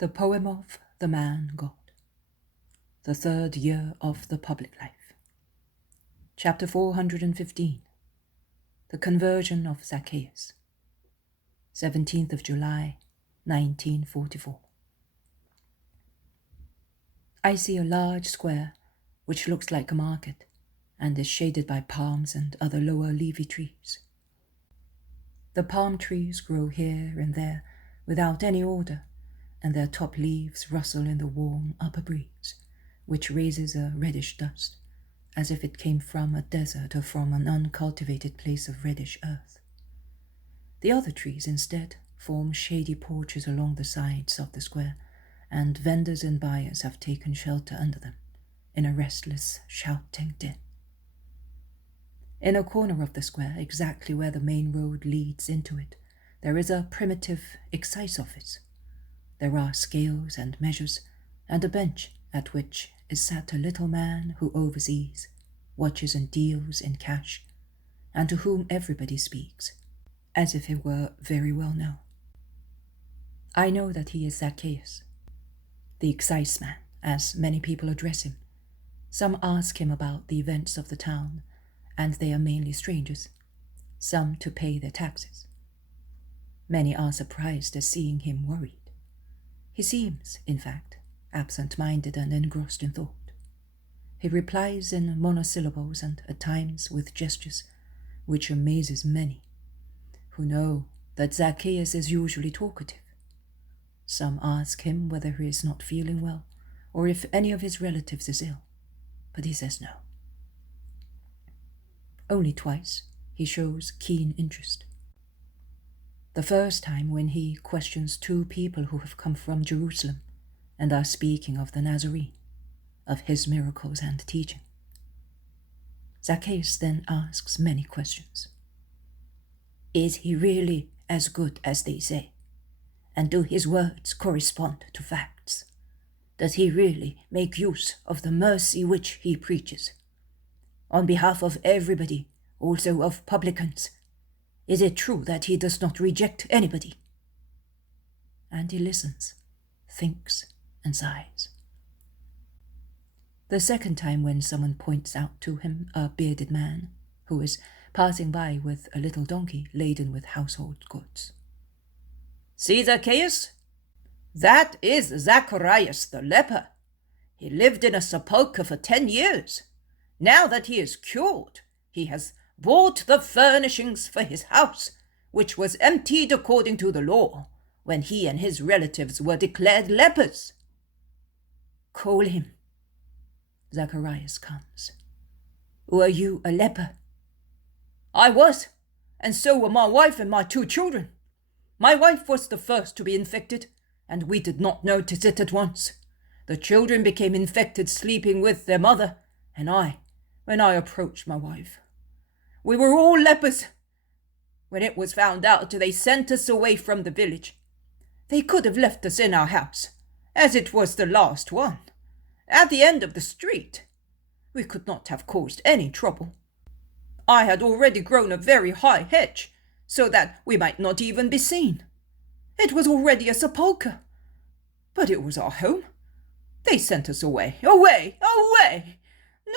The Poem of the Man God. The Third Year of the Public Life. Chapter 415. The Conversion of Zacchaeus. 17th of July, 1944. I see a large square which looks like a market and is shaded by palms and other lower leafy trees. The palm trees grow here and there without any order, and their top leaves rustle in the warm upper breeze, which raises a reddish dust, as if it came from a desert or from an uncultivated place of reddish earth. The other trees, instead, form shady porches along the sides of the square, and vendors and buyers have taken shelter under them, in a restless, shouting din. In a corner of the square, exactly where the main road leads into it, there is a primitive excise office. There are scales and measures, and a bench at which is sat a little man who oversees, watches and deals in cash, and to whom everybody speaks, as if he were very well known. I know that he is Zacchaeus, the excise man, as many people address him. Some ask him about the events of the town, and they are mainly strangers, some to pay their taxes. Many are surprised at seeing him worried. He seems, in fact, absent-minded and engrossed in thought. He replies in monosyllables and at times with gestures, which amazes many, who know that Zacchaeus is usually talkative. Some ask him whether he is not feeling well, or if any of his relatives is ill, but he says no. Only twice he shows keen interest. The first time when he questions two people who have come from Jerusalem and are speaking of the Nazarene, of his miracles and teaching. Zacchaeus then asks many questions. Is he really as good as they say? And do his words correspond to facts? Does he really make use of the mercy which he preaches? On behalf of everybody, also of publicans, is it true that he does not reject anybody? And he listens, thinks, and sighs. The second time when someone points out to him a bearded man who is passing by with a little donkey laden with household goods. See, Zacchaeus? That is Zacharias the leper. He lived in a sepulchre for 10 years. Now that he is cured, he has bought the furnishings for his house, which was emptied according to the law, when he and his relatives were declared lepers. Call him. Zacharias comes. Were you a leper? I was, and so were my wife and my 2 children. My wife was the first to be infected, and we did not notice it at once. The children became infected sleeping with their mother, and when I approached my wife, we were all lepers. When it was found out, they sent us away from the village. They could have left us in our house, as it was the last one, at the end of the street. We could not have caused any trouble. I had already grown a very high hedge, so that we might not even be seen. It was already a sepulchre, but it was our home. They sent us away, away, away.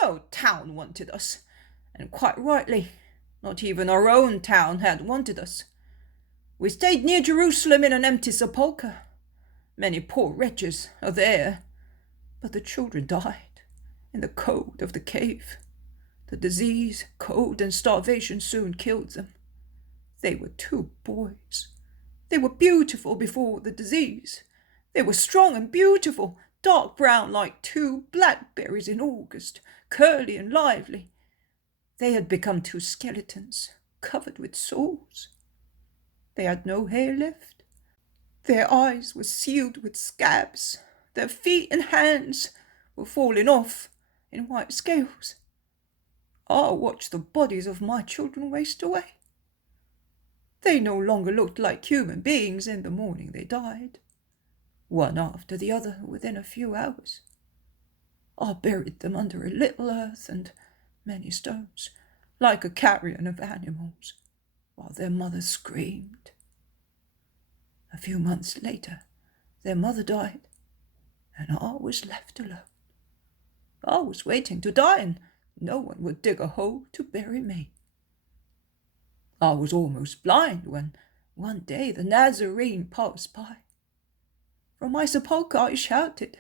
No town wanted us, and quite rightly, not even our own town had wanted us. We stayed near Jerusalem in an empty sepulchre. Many poor wretches are there, but the children died in the cold of the cave. The disease, cold, and starvation soon killed them. They were 2 boys. They were beautiful before the disease. They were strong and beautiful, dark brown like 2 blackberries in August, curly and lively. They had become 2 skeletons, covered with sores. They had no hair left. Their eyes were sealed with scabs. Their feet and hands were falling off in white scales. I watched the bodies of my children waste away. They no longer looked like human beings in the morning they died, one after the other within a few hours. I buried them under a little earth and many stones, like a carrion of animals, while their mother screamed. A few months later, Their mother died, and I was left alone. I was waiting to die, and no one would dig a hole to bury me. I was almost blind when one day the Nazarene passed by. From my sepulchre I shouted,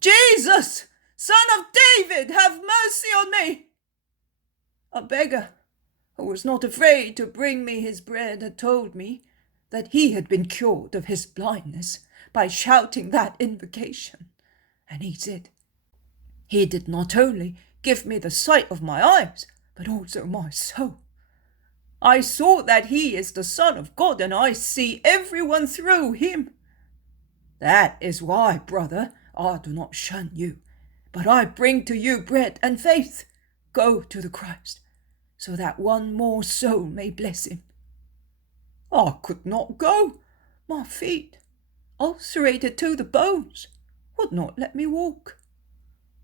"Jesus, Son of David, have mercy on me!" A beggar, who was not afraid to bring me his bread, had told me that he had been cured of his blindness by shouting that invocation. And he said, "He did not only give me the sight of my eyes, but also my soul. I saw that he is the Son of God, and I see everyone through him. That is why, brother, I do not shun you, but I bring to you bread and faith. Go to the Christ, so that one more soul may bless him." I could not go. My feet, ulcerated to the bones, would not let me walk.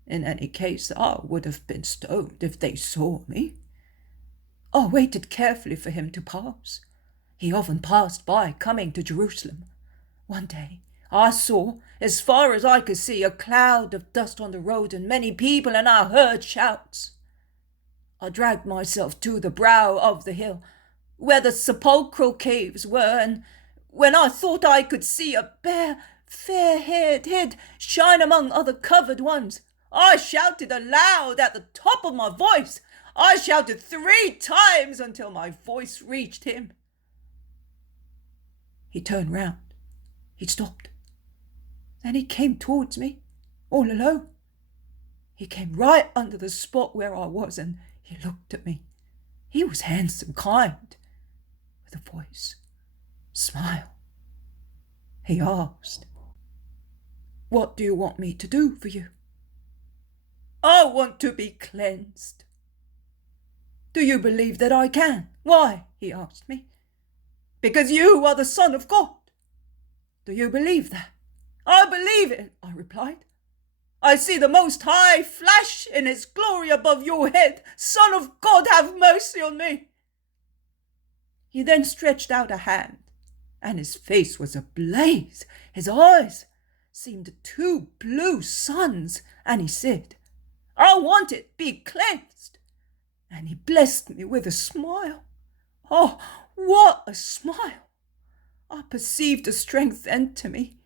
In any case, I would have been stoned if they saw me. I waited carefully for him to pass. He often passed by, coming to Jerusalem. One day, I saw, as far as I could see, a cloud of dust on the road and many people, and I heard shouts. I dragged myself to the brow of the hill, where the sepulchral caves were, and when I thought I could see a bare, fair-haired head shine among other covered ones, I shouted aloud at the top of my voice. I shouted 3 times until my voice reached him. He turned round. He stopped. Then he came towards me, all alone. He came right under the spot where I was, and he looked at me. He was handsome, kind, with a voice, smile. He asked, "What do you want me to do for you?" "I want to be cleansed." "Do you believe that I can?" "Why?" he asked me. "Because you are the Son of God." "Do you believe that?" "I believe it," I replied. "I see the Most High flash in his glory above your head. Son of God, have mercy on me." He then stretched out a hand, and his face was ablaze. His eyes seemed 2 blue suns, and he said, "I want it, be cleansed." And he blessed me with a smile. Oh, what a smile! I perceived a strength enter me,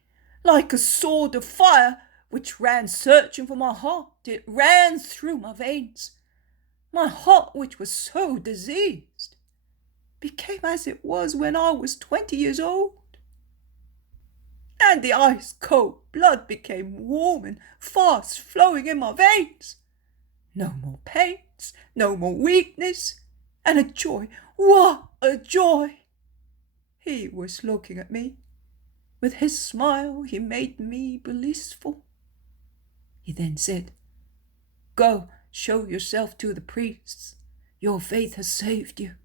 like a sword of fire, which ran searching for my heart. It ran through my veins. My heart, which was so diseased, became as it was when I was 20 years old. And the ice-cold blood became warm and fast flowing in my veins. No more pains, no more weakness, and a joy. What a joy! He was looking at me. With his smile, he made me blissful. He then said, "Go, show yourself to the priests. Your faith has saved you."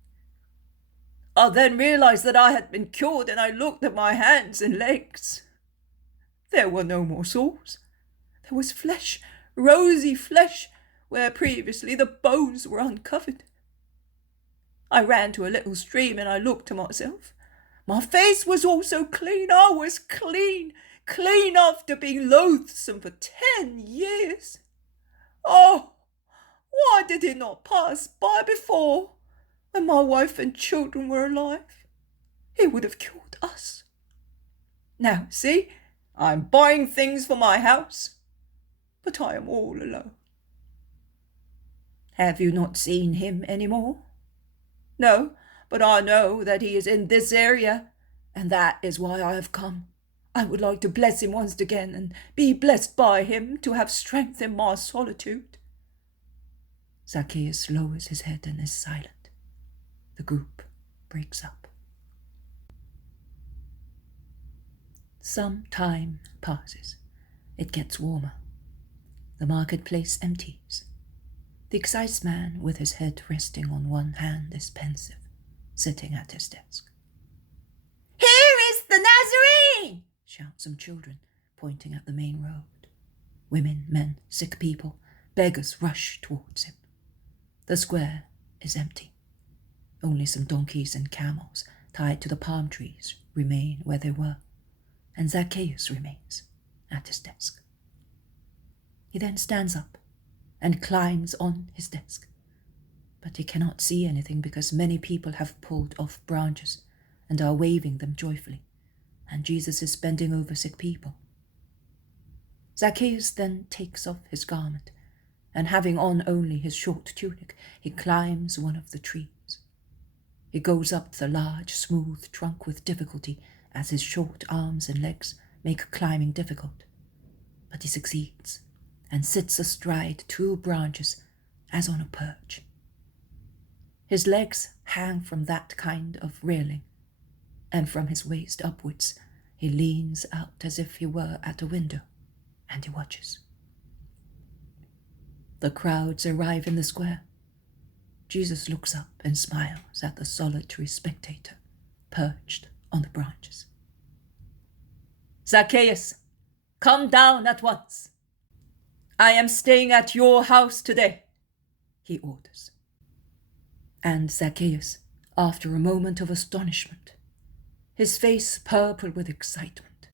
I then realized that I had been cured, and I looked at my hands and legs. There were no more sores. There was flesh, rosy flesh, where previously the bones were uncovered. I ran to a little stream, and I looked at myself. My face was also clean. I was clean after being loathsome for 10 years. Oh, why did he not pass by before, when my wife and children were alive? He would have cured us. Now, see, I'm buying things for my house, but I am all alone. Have you not seen him any more? No, but I know that he is in this area, and that is why I have come. I would like to bless him once again, and be blessed by him, to have strength in my solitude. Zacchaeus lowers his head and is silent. The group breaks up. Some time passes. It gets warmer. The marketplace empties. The exciseman, with his head resting on one hand, is pensive, sitting at his desk. "Here is the Nazarene!" shout some children, pointing at the main road. Women, men, sick people, beggars rush towards him. The square is empty. Only some donkeys and camels, tied to the palm trees, remain where they were, and Zacchaeus remains at his desk. He then stands up and climbs on his desk, but he cannot see anything because many people have pulled off branches and are waving them joyfully, and Jesus is bending over sick people. Zacchaeus then takes off his garment, and having on only his short tunic, he climbs one of the trees. He goes up the large, smooth trunk with difficulty, as his short arms and legs make climbing difficult. But he succeeds, and sits astride 2 branches as on a perch. His legs hang from that kind of railing, and from his waist upwards he leans out as if he were at a window, and he watches. The crowds arrive in the square. Jesus looks up and smiles at the solitary spectator perched on the branches. "Zacchaeus, come down at once. I am staying at your house today," he orders. And Zacchaeus, after a moment of astonishment, his face purple with excitement,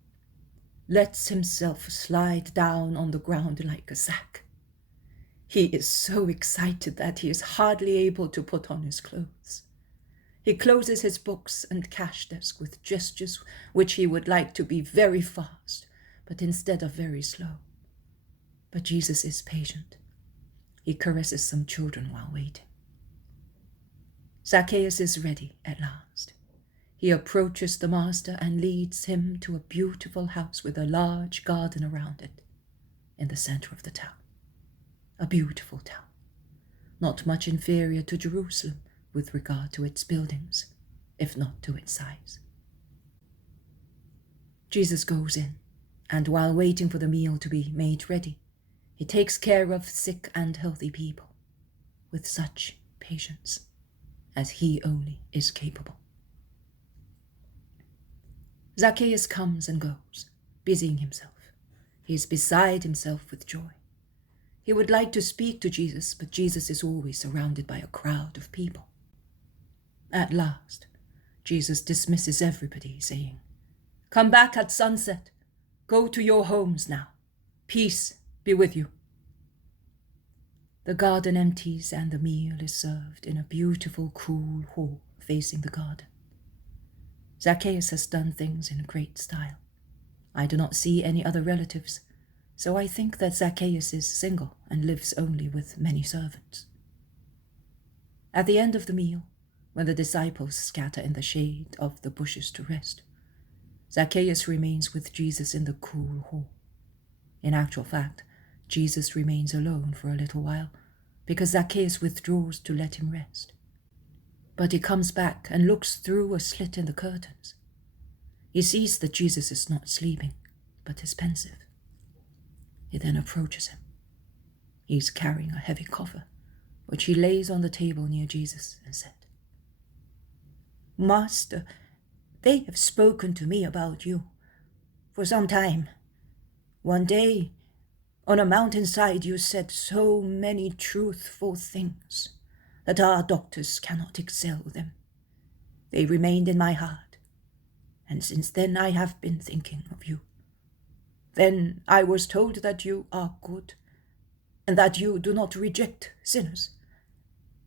lets himself slide down on the ground like a sack. He is so excited that he is hardly able to put on his clothes. He closes his books and cash desk with gestures which he would like to be very fast, but instead of very slow. But Jesus is patient. He caresses some children while waiting. Zacchaeus is ready at last. He approaches the master and leads him to a beautiful house with a large garden around it, in the center of the town. A beautiful town, not much inferior to Jerusalem with regard to its buildings, if not to its size. Jesus goes in, and while waiting for the meal to be made ready, he takes care of sick and healthy people with such patience as he only is capable. Zacchaeus comes and goes, busying himself. He is beside himself with joy. He would like to speak to Jesus, but Jesus is always surrounded by a crowd of people. At last, Jesus dismisses everybody, saying, "Come back at sunset. Go to your homes now. Peace be with you." The garden empties and the meal is served in a beautiful, cool hall facing the garden. Zacchaeus has done things in great style. I do not see any other relatives, so I think that Zacchaeus is single and lives only with many servants. At the end of the meal, when the disciples scatter in the shade of the bushes to rest, Zacchaeus remains with Jesus in the cool hall. In actual fact, Jesus remains alone for a little while, because Zacchaeus withdraws to let him rest. But he comes back and looks through a slit in the curtains. He sees that Jesus is not sleeping, but is pensive. He then approaches him. He is carrying a heavy coffer, which he lays on the table near Jesus and said, "Master, they have spoken to me about you for some time. One day, on a mountainside, you said so many truthful things that our doctors cannot excel them. They remained in my heart, and since then I have been thinking of you. Then I was told that you are good, and that you do not reject sinners.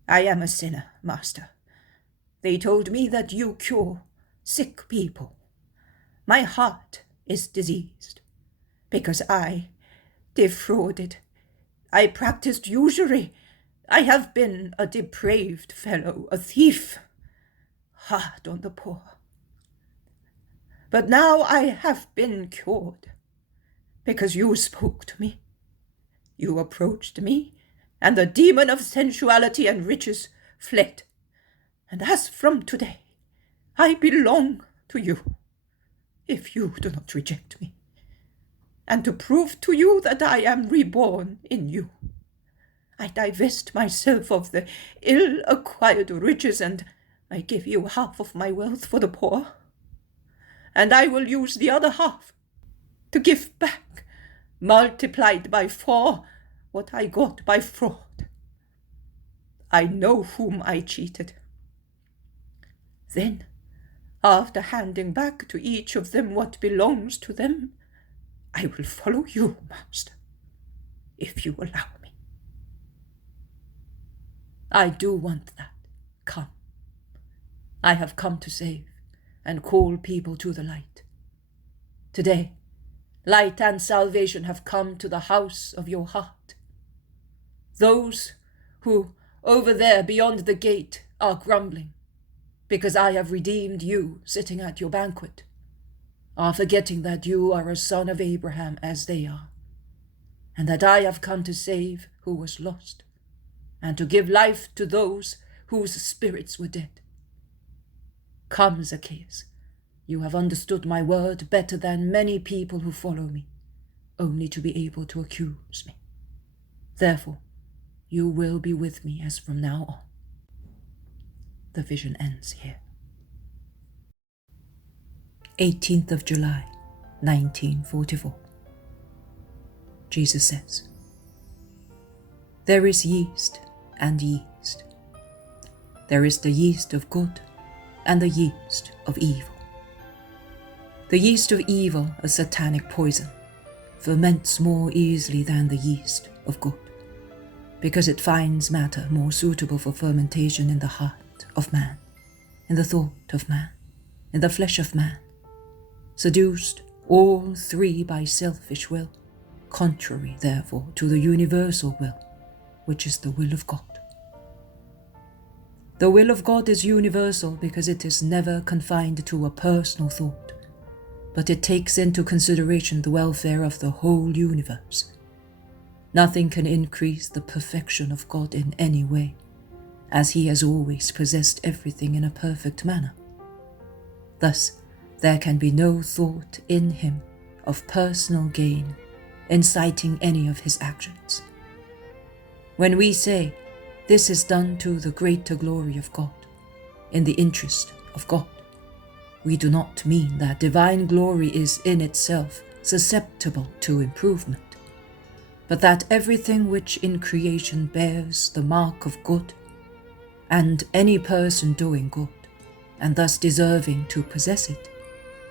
I am a sinner, Master. They told me that you cure sick people. My heart is diseased, because I defrauded. I practiced usury. I have been a depraved fellow, a thief, hard on the poor. But now I have been cured, because you spoke to me. You approached me, and the demon of sensuality and riches fled. And as from today, I belong to you, if you do not reject me. And to prove to you that I am reborn in you, I divest myself of the ill-acquired riches, and I give you half of my wealth for the poor. And I will use the other half to give back, multiplied by 4, what I got by fraud. I know whom I cheated. Then, after handing back to each of them what belongs to them, I will follow you, Master, if you allow me. I do want that. Come. I have come to save and call people to the light. Today, light and salvation have come to the house of your heart. Those who, over there beyond the gate, are grumbling, because I have redeemed you sitting at your banquet, are forgetting that you are a son of Abraham as they are, and that I have come to save who was lost, and to give life to those whose spirits were dead. Come, Zacchaeus, you have understood my word better than many people who follow me, only to be able to accuse me. Therefore, you will be with me as from now on. The vision ends here. 18th of July, 1944. Jesus says, "There is yeast and yeast. There is the yeast of good and the yeast of evil. The yeast of evil, a satanic poison, ferments more easily than the yeast of good, because it finds matter more suitable for fermentation in the heart of man, in the thought of man, in the flesh of man, seduced all three by selfish will, contrary, therefore, to the universal will, which is the will of God. The will of God is universal because it is never confined to a personal thought, but it takes into consideration the welfare of the whole universe. Nothing can increase the perfection of God in any way, as he has always possessed everything in a perfect manner. Thus, there can be no thought in him of personal gain inciting any of his actions. When we say, this is done to the greater glory of God, in the interest of God, we do not mean that divine glory is in itself susceptible to improvement, but that everything which in creation bears the mark of good, and any person doing good, and thus deserving to possess it,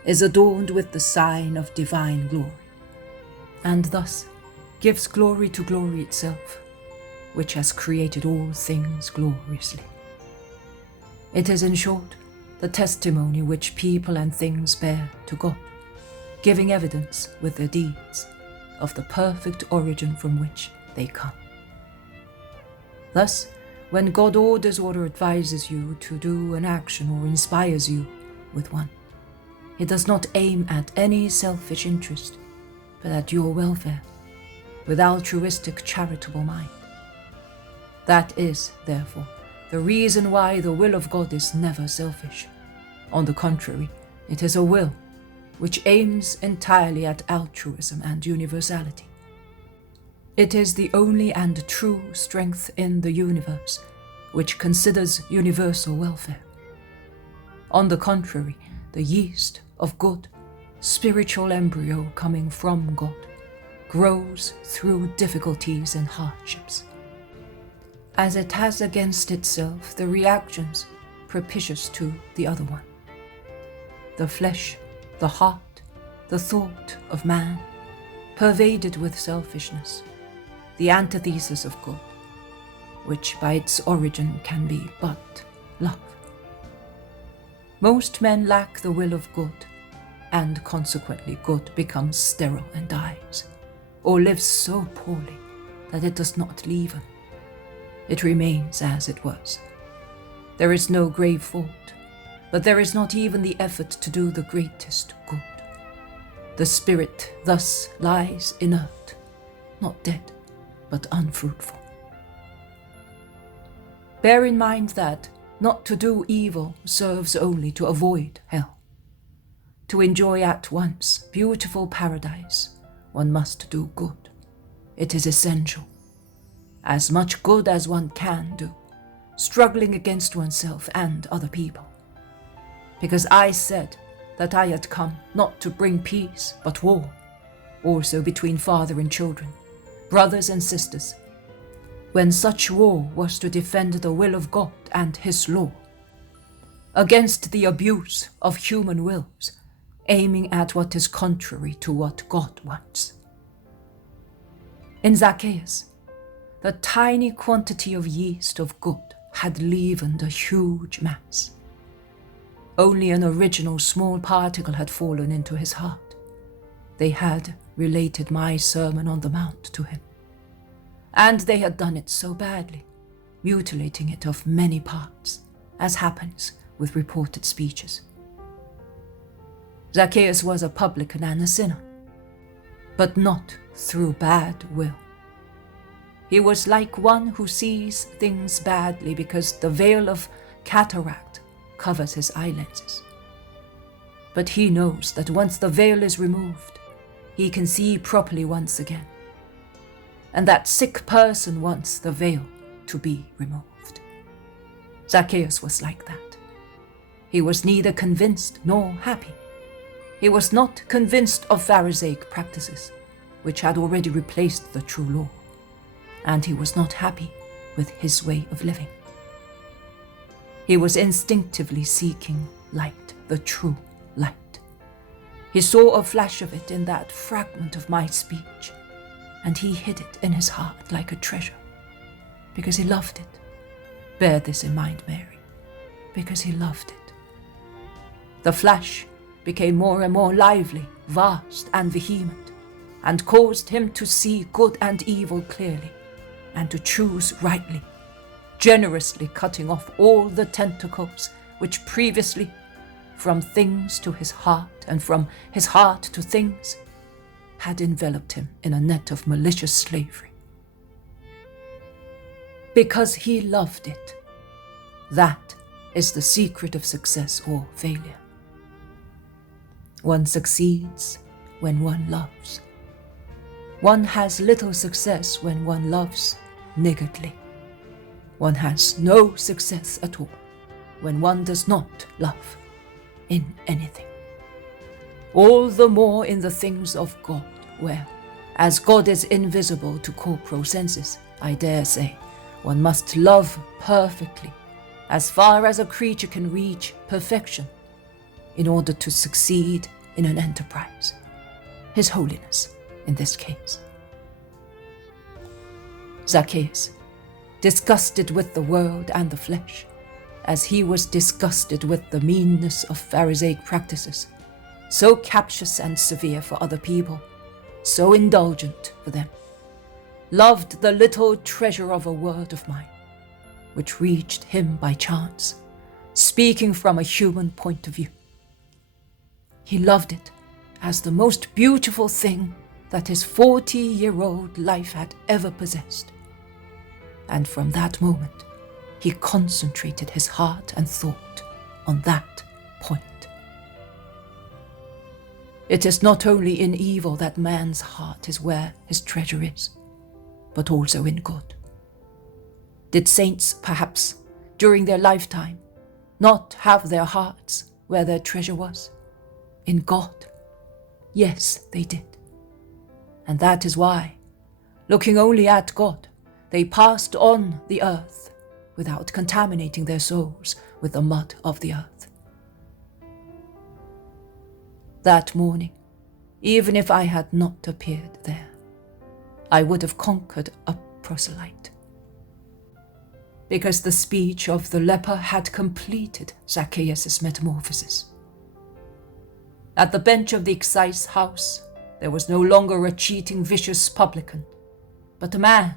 is adorned with the sign of divine glory, and thus gives glory to glory itself, which has created all things gloriously. It is, in short, the testimony which people and things bear to God, giving evidence with their deeds of the perfect origin from which they come. Thus, when God orders or advises you to do an action or inspires you with one, he does not aim at any selfish interest, but at your welfare, with altruistic charitable mind. That is, therefore, the reason why the will of God is never selfish. On the contrary, it is a will which aims entirely at altruism and universality. It is the only and true strength in the universe which considers universal welfare. On the contrary, the yeast of good, spiritual embryo coming from God, grows through difficulties and hardships, as it has against itself the reactions propitious to the other one. The flesh, the heart, the thought of man, pervaded with selfishness, the antithesis of good, which by its origin can be but love. Most men lack the will of good, and consequently good becomes sterile and dies, or lives so poorly that it does not leave him. It remains as it was. There is no grave fault, but there is not even the effort to do the greatest good. The spirit thus lies inert, not dead, but unfruitful. Bear in mind that not to do evil serves only to avoid hell. To enjoy at once beautiful paradise, one must do good. It is essential. As much good as one can do, struggling against oneself and other people. Because I said that I had come not to bring peace, but war, also between father and children, brothers and sisters, when such war was to defend the will of God and his law. against the abuse of human wills, aiming at what is contrary to what God wants. In Zacchaeus, the tiny quantity of yeast of good had leavened a huge mass. Only an original small particle had fallen into his heart. They had related my Sermon on the Mount to him, and they had done it so badly, mutilating it of many parts, as happens with reported speeches. Zacchaeus was a publican and a sinner, but not through bad will. He was like one who sees things badly because the veil of cataract covers his eye lenses. But he knows that once the veil is removed, he can see properly once again. And that sick person wants the veil to be removed. Zacchaeus was like that. He was neither convinced nor happy. He was not convinced of Pharisaic practices, which had already replaced the true law, and he was not happy with his way of living. He was instinctively seeking light, the true light. He saw a flash of it in that fragment of my speech, and he hid it in his heart like a treasure, because he loved it. Bear this in mind, Mary, because he loved it. The flash became more and more lively, vast and vehement, and caused him to see good and evil clearly, and to choose rightly, generously cutting off all the tentacles which previously, from things to his heart and from his heart to things, had enveloped him in a net of malicious slavery. Because he loved it. That is the secret of success or failure. One succeeds when one loves. One has little success when one loves niggardly. One has no success at all when one does not love in anything. All the more in the things of God, where, as God is invisible to corporal senses, I dare say, one must love perfectly, as far as a creature can reach perfection, in order to succeed in an enterprise. His holiness, in this case. Zacchaeus, disgusted with the world and the flesh, as he was disgusted with the meanness of Pharisaic practices, so captious and severe for other people, so indulgent for them, loved the little treasure of a word of mine, which reached him by chance, speaking from a human point of view. He loved it as the most beautiful thing that his 40-year-old life had ever possessed. And from that moment, he concentrated his heart and thought on that point. It is not only in evil that man's heart is where his treasure is, but also in good. Did saints, perhaps, during their lifetime, not have their hearts where their treasure was? In God? Yes, they did. And that is why, looking only at God, they passed on the earth without contaminating their souls with the mud of the earth. That morning, even if I had not appeared there, I would have conquered a proselyte. Because the speech of the leper had completed Zacchaeus' metamorphosis. At the bench of the excise house, there was no longer a cheating, vicious publican, but a man,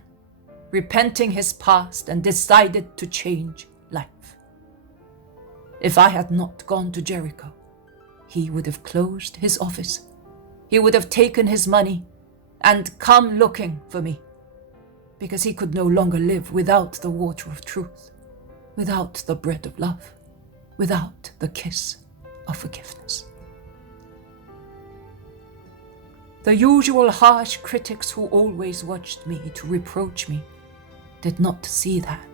repenting his past and decided to change life. If I had not gone to Jericho, he would have closed his office. He would have taken his money and come looking for me, because he could no longer live without the water of truth, without the bread of love, without the kiss of forgiveness. The usual harsh critics who always watched me to reproach me did not see that,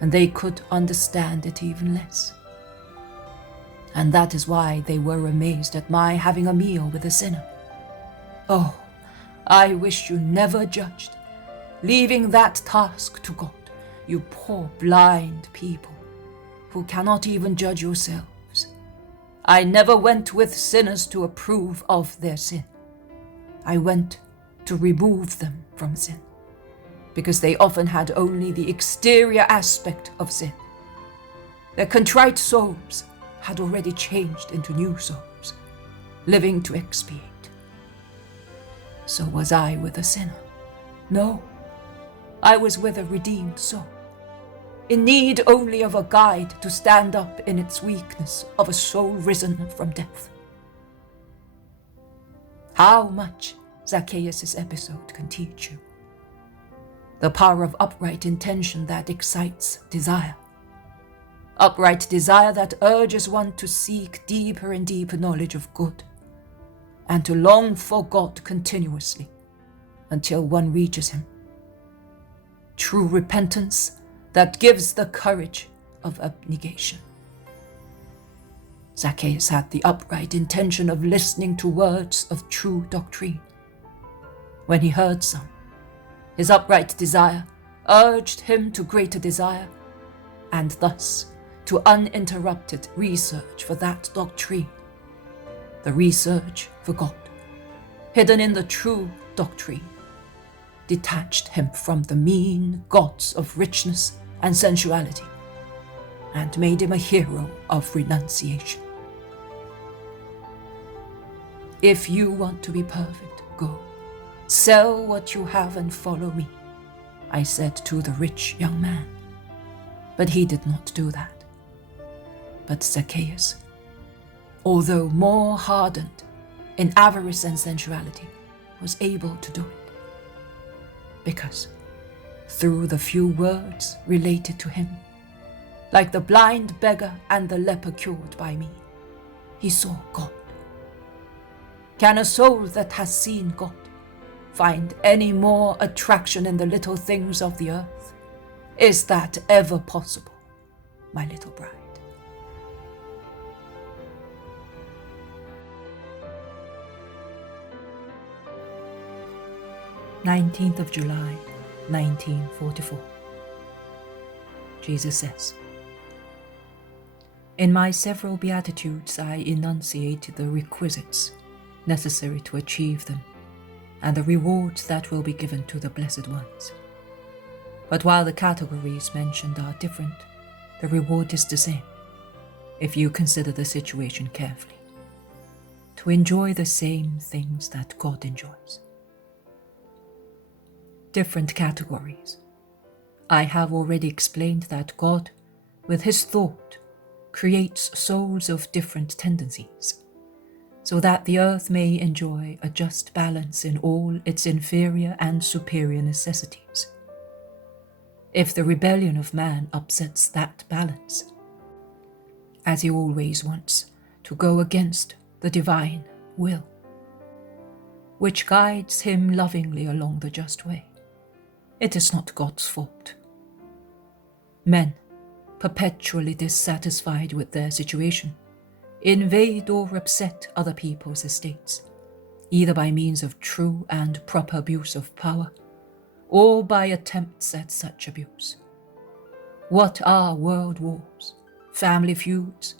and they could understand it even less. And that is why they were amazed at my having a meal with a sinner. Oh, I wish you never judged, leaving that task to God, you poor blind people, who cannot even judge yourselves. I never went with sinners to approve of their sin. I went to remove them from sin, because they often had only the exterior aspect of sin. Their contrite souls had already changed into new souls, living to expiate. So was I with a sinner? No, I was with a redeemed soul, in need only of a guide to stand up in its weakness of a soul risen from death. How much Zacchaeus' episode can teach you. The power of upright intention that excites desire. Upright desire that urges one to seek deeper and deeper knowledge of good, and to long for God continuously until one reaches Him. True repentance that gives the courage of abnegation. Zacchaeus had the upright intention of listening to words of true doctrine. When he heard some, his upright desire urged him to greater desire, and thus to uninterrupted research for that doctrine, the research for God, hidden in the true doctrine, detached him from the mean gods of richness and sensuality, and made him a hero of renunciation. If you want to be perfect, go. Sell what you have and follow me, I said to the rich young man. But he did not do that. But Zacchaeus, although more hardened in avarice and sensuality, was able to do it. Because through the few words related to him, like the blind beggar and the leper cured by me, he saw God. Can a soul that has seen God find any more attraction in the little things of the earth? Is that ever possible, my little bride? "19th of July, 1944. Jesus says, "In my several Beatitudes I enunciate the requisites necessary to achieve them, and the rewards that will be given to the blessed ones. But while the categories mentioned are different, the reward is the same, if you consider the situation carefully, to enjoy the same things that God enjoys. Different categories. I have already explained that God, with His thought, creates souls of different tendencies, so that the earth may enjoy a just balance in all its inferior and superior necessities. If the rebellion of man upsets that balance, as he always wants to go against the divine will, which guides him lovingly along the just way, it is not God's fault. Men, perpetually dissatisfied with their situation, invade or upset other people's estates, either by means of true and proper abuse of power, or by attempts at such abuse. What are world wars, family feuds,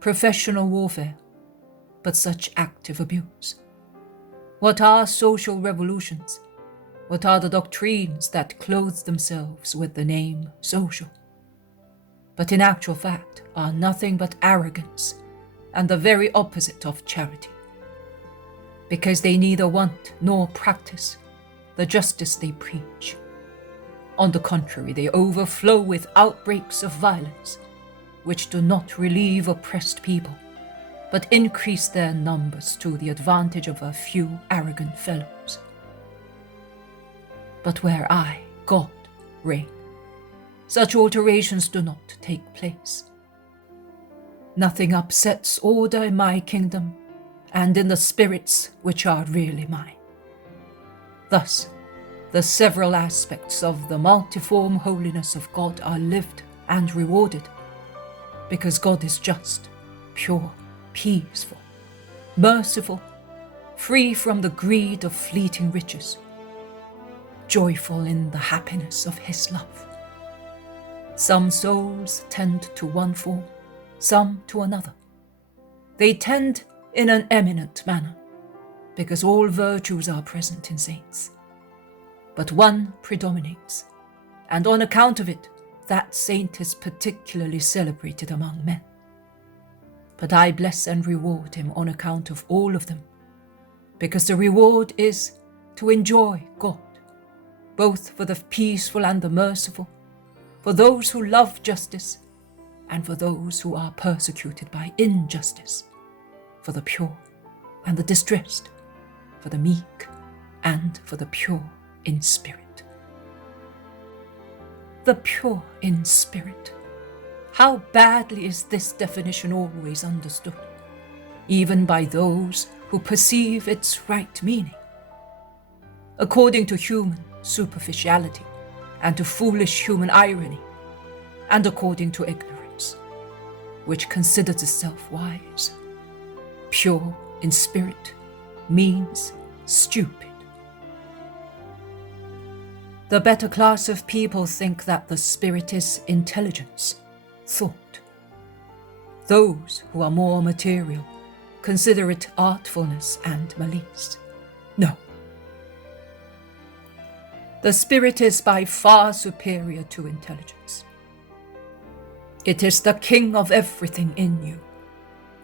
professional warfare, but such active abuse? What are social revolutions? What are the doctrines that clothe themselves with the name social, but in actual fact are nothing but arrogance and the very opposite of charity, because they neither want nor practice the justice they preach. On the contrary, they overflow with outbreaks of violence, which do not relieve oppressed people, but increase their numbers to the advantage of a few arrogant fellows. But where I, God, reign, such alterations do not take place. Nothing upsets order in my kingdom and in the spirits which are really mine. Thus, the several aspects of the multiform holiness of God are lived and rewarded, because God is just, pure, peaceful, merciful, free from the greed of fleeting riches, joyful in the happiness of His love. Some souls tend to one form, some to another. They tend in an eminent manner, because all virtues are present in saints. But one predominates, and on account of it, that saint is particularly celebrated among men. But I bless and reward him on account of all of them, because the reward is to enjoy God, both for the peaceful and the merciful, for those who love justice, and for those who are persecuted by injustice, for the pure and the distressed, for the meek and for the pure in spirit. The pure in spirit. How badly is this definition always understood, even by those who perceive its right meaning. According to human superficiality and to foolish human irony, and according to ignorance, which considers itself wise, pure in spirit means stupid. The better class of people think that the spirit is intelligence, thought. Those who are more material consider it artfulness and malice. No. The spirit is by far superior to intelligence. It is the king of everything in you.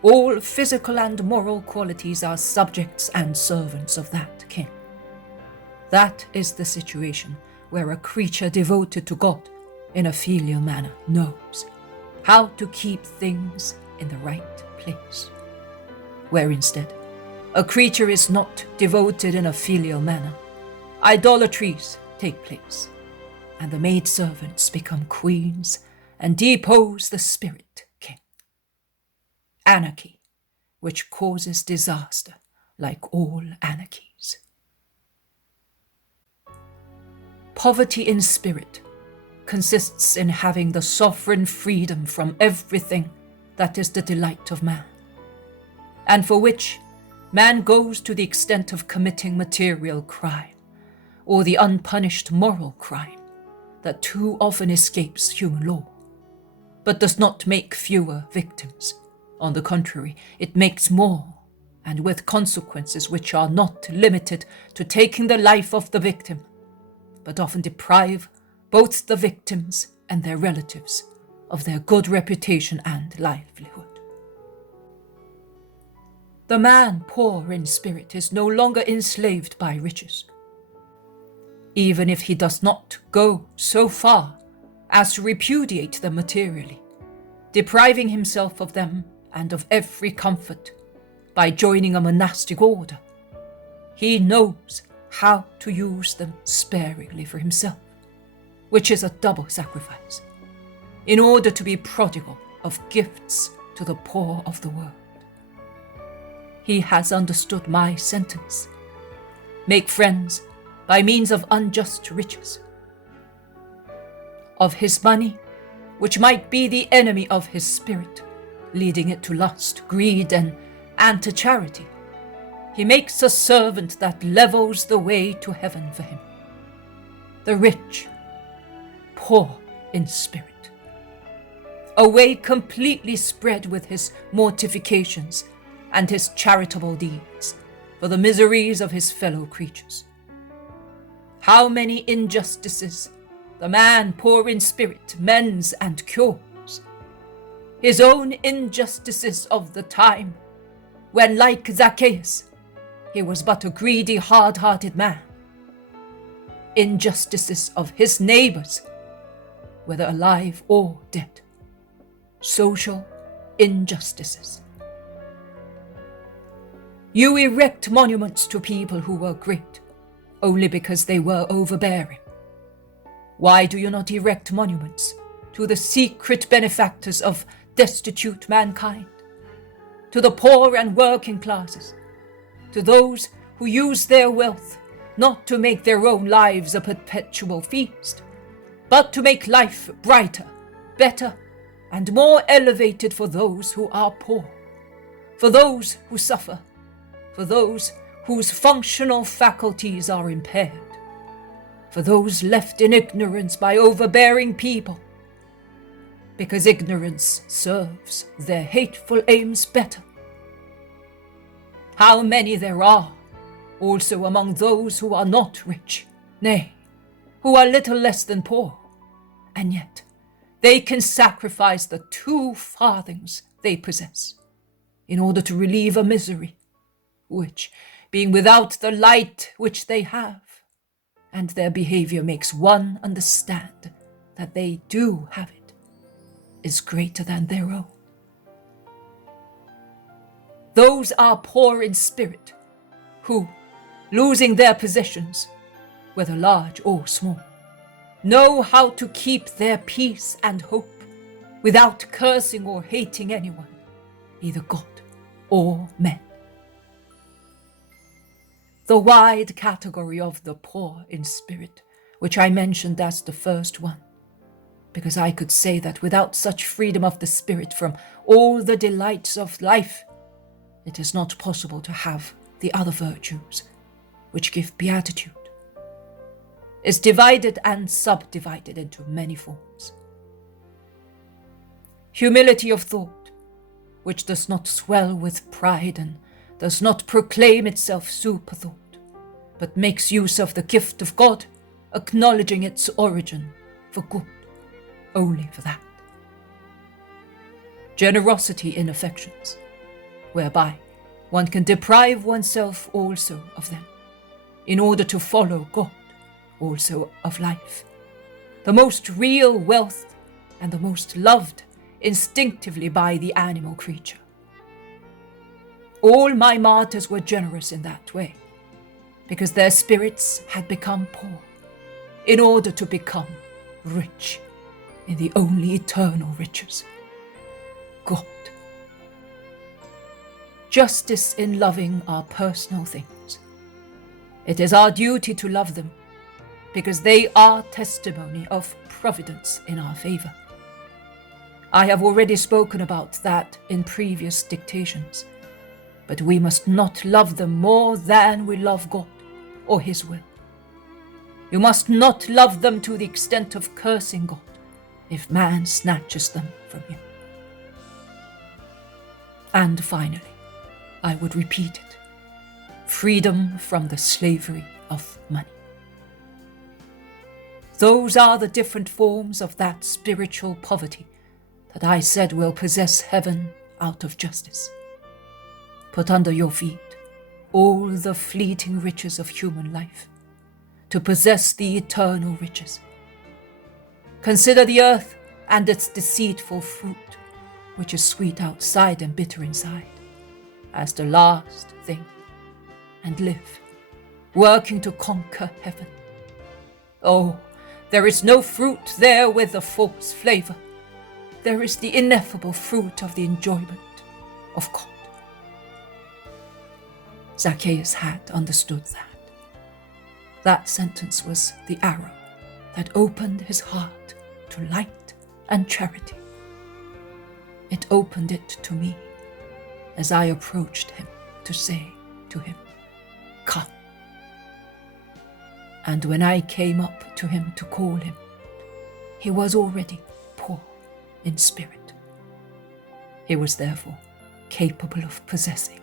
All physical and moral qualities are subjects and servants of that king. That is the situation where a creature devoted to God in a filial manner knows how to keep things in the right place. Where instead, a creature is not devoted in a filial manner, idolatries take place, and the maidservants become queens and depose the spirit king. Anarchy, which causes disaster like all anarchies. Poverty in spirit consists in having the sovereign freedom from everything that is the delight of man, and for which man goes to the extent of committing material crime, or the unpunished moral crime that too often escapes human law, but does not make fewer victims. On the contrary, it makes more, and with consequences which are not limited to taking the life of the victim, but often deprive both the victims and their relatives of their good reputation and livelihood. The man poor in spirit is no longer enslaved by riches, even if he does not go so far as to repudiate them materially, depriving himself of them and of every comfort by joining a monastic order. He knows how to use them sparingly for himself, which is a double sacrifice, in order to be prodigal of gifts to the poor of the world. He has understood my sentence: make friends by means of unjust riches, of his money, which might be the enemy of his spirit, leading it to lust, greed, and to charity. He makes a servant that levels the way to heaven for him. The rich, poor in spirit, a way completely spread with his mortifications and his charitable deeds for the miseries of his fellow creatures. How many injustices the man poor in spirit mends and cures! His own injustices of the time when, like Zacchaeus, he was but a greedy, hard-hearted man. Injustices of his neighbors, whether alive or dead. Social injustices. You erect monuments to people who were great only because they were overbearing. Why do you not erect monuments to the secret benefactors of destitute mankind, to the poor and working classes, to those who use their wealth not to make their own lives a perpetual feast, but to make life brighter, better, and more elevated for those who are poor, for those who suffer, for those whose functional faculties are impaired, for those left in ignorance by overbearing people, because ignorance serves their hateful aims better. How many there are also among those who are not rich, nay, who are little less than poor, and yet they can sacrifice the 2 farthings they possess in order to relieve a misery, which, being without the light which they have, and their behavior makes one understand that they do have it, is greater than their own. Those are poor in spirit, who, losing their possessions, whether large or small, know how to keep their peace and hope without cursing or hating anyone, either God or men. The wide category of the poor in spirit, which I mentioned as the first one, because I could say that without such freedom of the spirit from all the delights of life, it is not possible to have the other virtues, which give beatitude, is divided and subdivided into many forms. Humility of thought, which does not swell with pride and does not proclaim itself superthought, but makes use of the gift of God, acknowledging its origin for good, only for that. Generosity in affections, whereby one can deprive oneself also of them, in order to follow God, also of life, the most real wealth and the most loved instinctively by the animal creature. All my martyrs were generous in that way, because their spirits had become poor, in order to become rich in the only eternal riches, God. Justice in loving are personal things. It is our duty to love them, because they are testimony of providence in our favor. I have already spoken about that in previous dictations, but we must not love them more than we love God or His will. You must not love them to the extent of cursing God if man snatches them from you. And finally, I would repeat it: freedom from the slavery of money. Those are the different forms of that spiritual poverty that I said will possess heaven out of justice. Put under your feet all the fleeting riches of human life, to possess the eternal riches. Consider the earth and its deceitful fruit, which is sweet outside and bitter inside, as the last thing, and live, working to conquer heaven. Oh, there is no fruit there with a false flavor. There is the ineffable fruit of the enjoyment of God. Zacchaeus had understood that. That sentence was the arrow that opened his heart to light and charity. It opened it to me as I approached him to say to him, "Come." And when I came up to him to call him, he was already poor in spirit. He was therefore capable of possessing